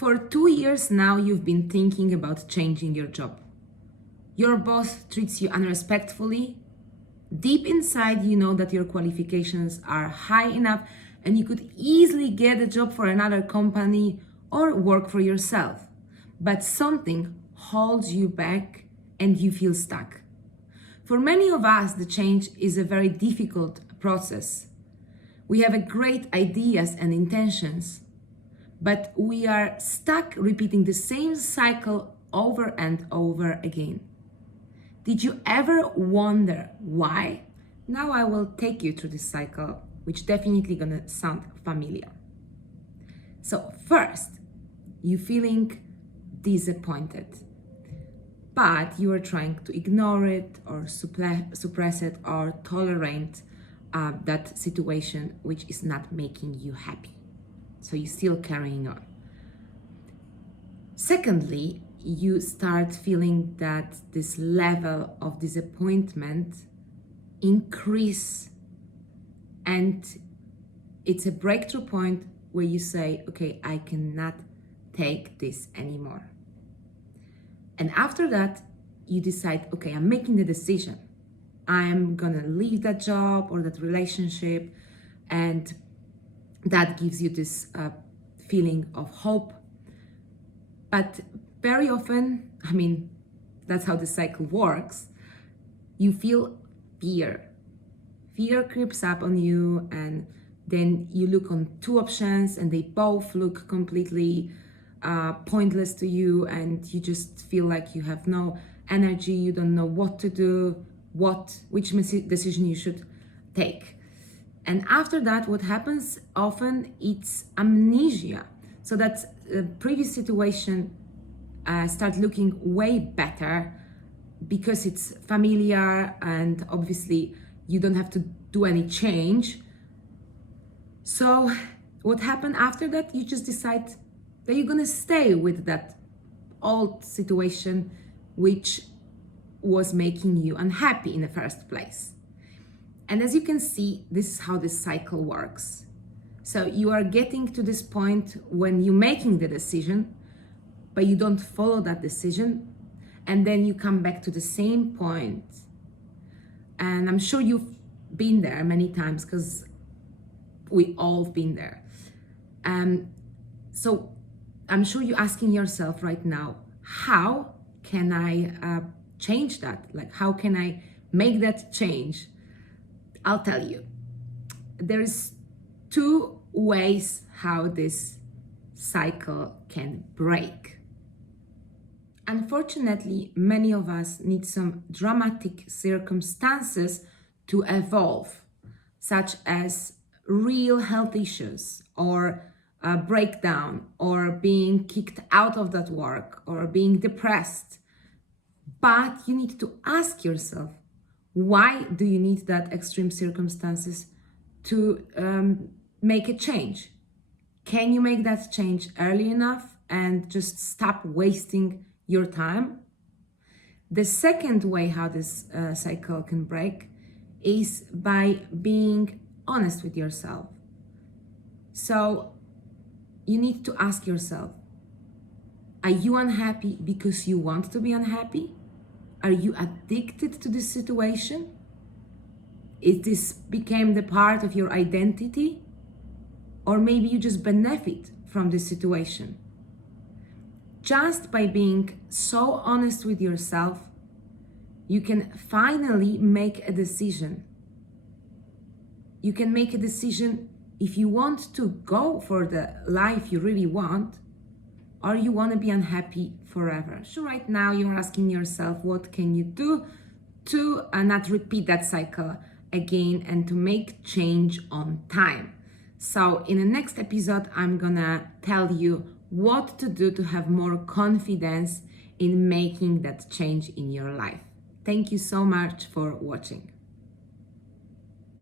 For 2 years now, you've been thinking about changing your job. Your boss treats you unrespectfully. Deep inside, you know that your qualifications are high enough and you could easily get a job for another company or work for yourself. But something holds you back and you feel stuck. For many of us, the change is a very difficult process. We have great ideas and intentions, but we are stuck repeating the same cycle over and over again. Did you ever wonder why? Now I will take you through this cycle, which definitely gonna sound familiar. So first, you feeling disappointed, but you are trying to ignore it or suppress it or tolerate that situation which is not making you happy. So you're still carrying on. Secondly, you start feeling that this level of disappointment increase, and it's a breakthrough point where you say, okay, I cannot take this anymore. And after that, you decide, okay, I'm making the decision. I'm gonna leave that job or that relationship, and that gives you this feeling of hope. But very often, that's how the cycle works, you feel fear. Fear creeps up on you, and then you look on two options and they both look completely pointless to you, and you just feel like you have no energy, you don't know what to do, which decision you should take. And after that, what happens often, it's amnesia. So that previous situation start looking way better because it's familiar and obviously you don't have to do any change. So what happened after that? You just decide that you're gonna stay with that old situation which was making you unhappy in the first place. And as you can see, this is how this cycle works. So you are getting to this point when you're making the decision, but you don't follow that decision, and then you come back to the same point. And I'm sure you've been there many times, because we all been there. So I'm sure you're asking yourself right now, how can I change that? Like, how can I make that change? I'll tell you. There's two ways how this cycle can break. Unfortunately, many of us need some dramatic circumstances to evolve, such as real health issues, or a breakdown, or being kicked out of that work, or being depressed. But you need to ask yourself, why do you need that extreme circumstances to make a change? Can you make that change early enough and just stop wasting your time? The second way how this cycle can break is by being honest with yourself. So you need to ask yourself, are you unhappy because you want to be unhappy? Are you addicted to this situation? Is this became the part of your identity? Or maybe you just benefit from this situation. Just by being so honest with yourself, you can finally make a decision. You can make a decision if you want to go for the life you really want, or you want to be unhappy forever. So right now you're asking yourself, what can you do to not repeat that cycle again and to make change on time? So in the next episode, I'm gonna tell you what to do to have more confidence in making that change in your life. Thank you so much for watching.